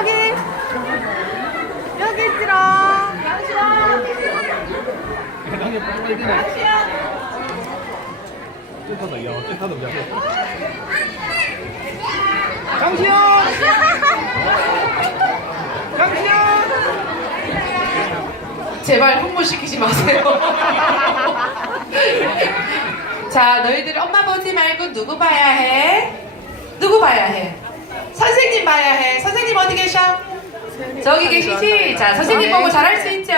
여기 여기 있지롱. 양시야. 장시영! 장시영! 제발 홍보시키지 마세요. 자, 너희들 엄마 보지 말고 누구 봐야 해? 누구 봐야 해? 선생님 봐야 해. 선생님 어디 계셔? 저기 계시지? 자, 선생님 보고 잘할 수 있죠?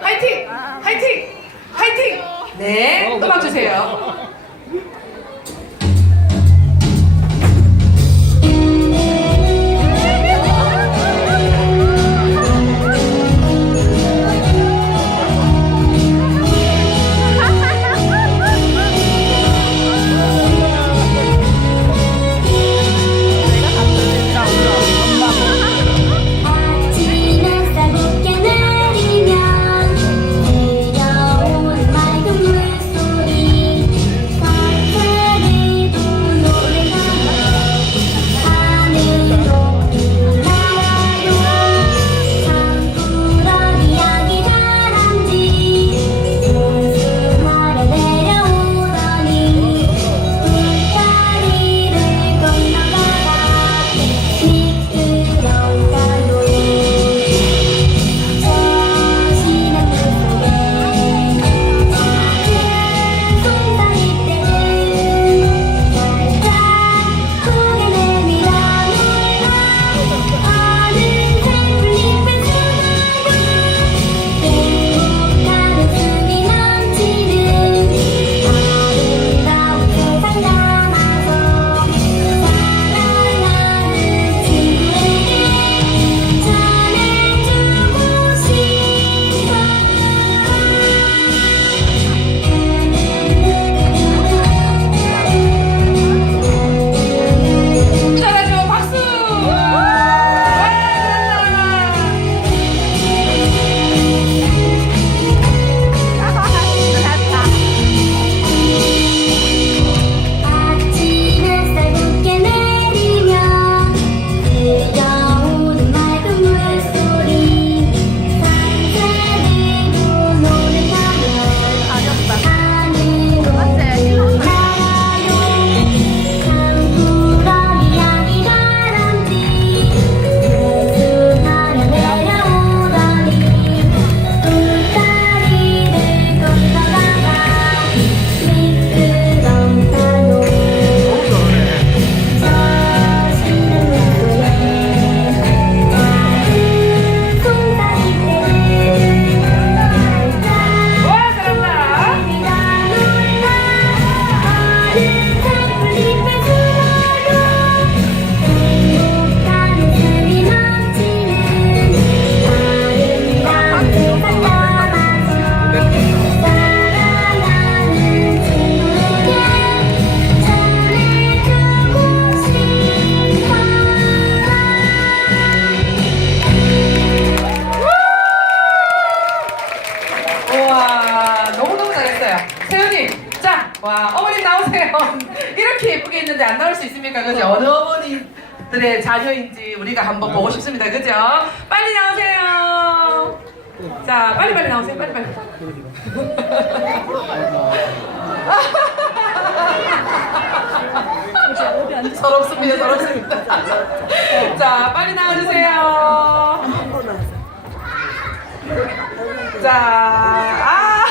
화이팅! 화이팅! 화이팅! 네, 음악 주세요. 와, 어머님 나오세요. 이렇게 예쁘게 있는데 안 나올 수 있습니까? 그죠? 어느 어머니들의 자녀인지 우리가 한번 보고 싶습니다. 그죠? 빨리 나오세요. 자, 빨리 나오세요. 빨리. 서럽습니다. 자, 빨리 나와주세요. 자,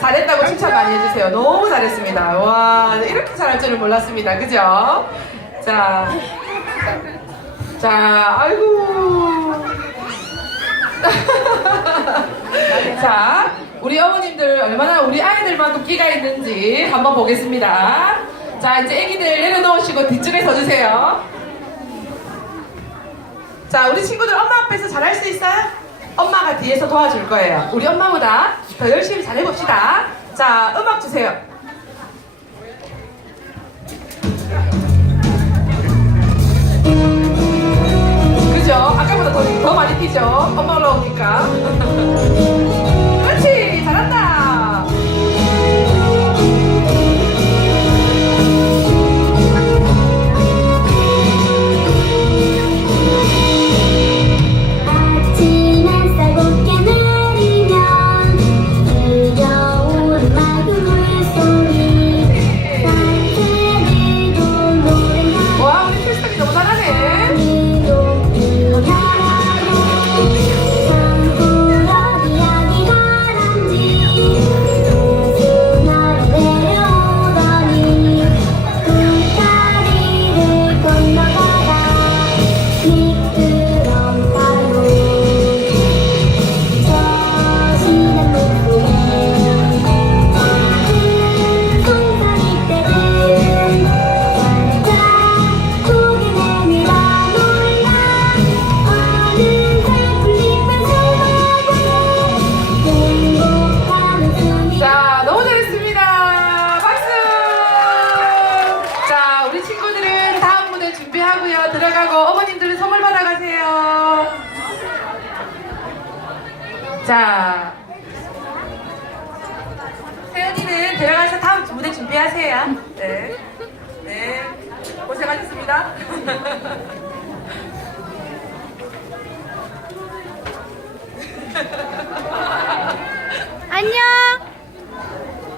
잘했다고 칭찬 많이 해주세요. 너무 잘했습니다. 와, 이렇게 잘할 줄은 몰랐습니다. 그죠? 자, 아이고. 자, 우리 어머님들 얼마나 우리 아이들만큼 끼가 있는지 한번 보겠습니다. 자, 이제 애기들 내려놓으시고 뒤쪽에 서주세요. 자, 우리 친구들 엄마 앞에서 잘할 수 있어요? 엄마가 뒤에서 도와줄 거예요. 우리 엄마보다 더 열심히 잘해봅시다. 자, 음악 주세요. 그죠? 아까보다 더 많이 뛰죠? 엄마 올라오니까. 그렇지! 잘한다! 자, 세연이는 데려가서 다음 무대 준비하세요. 네. 네. 고생하셨습니다.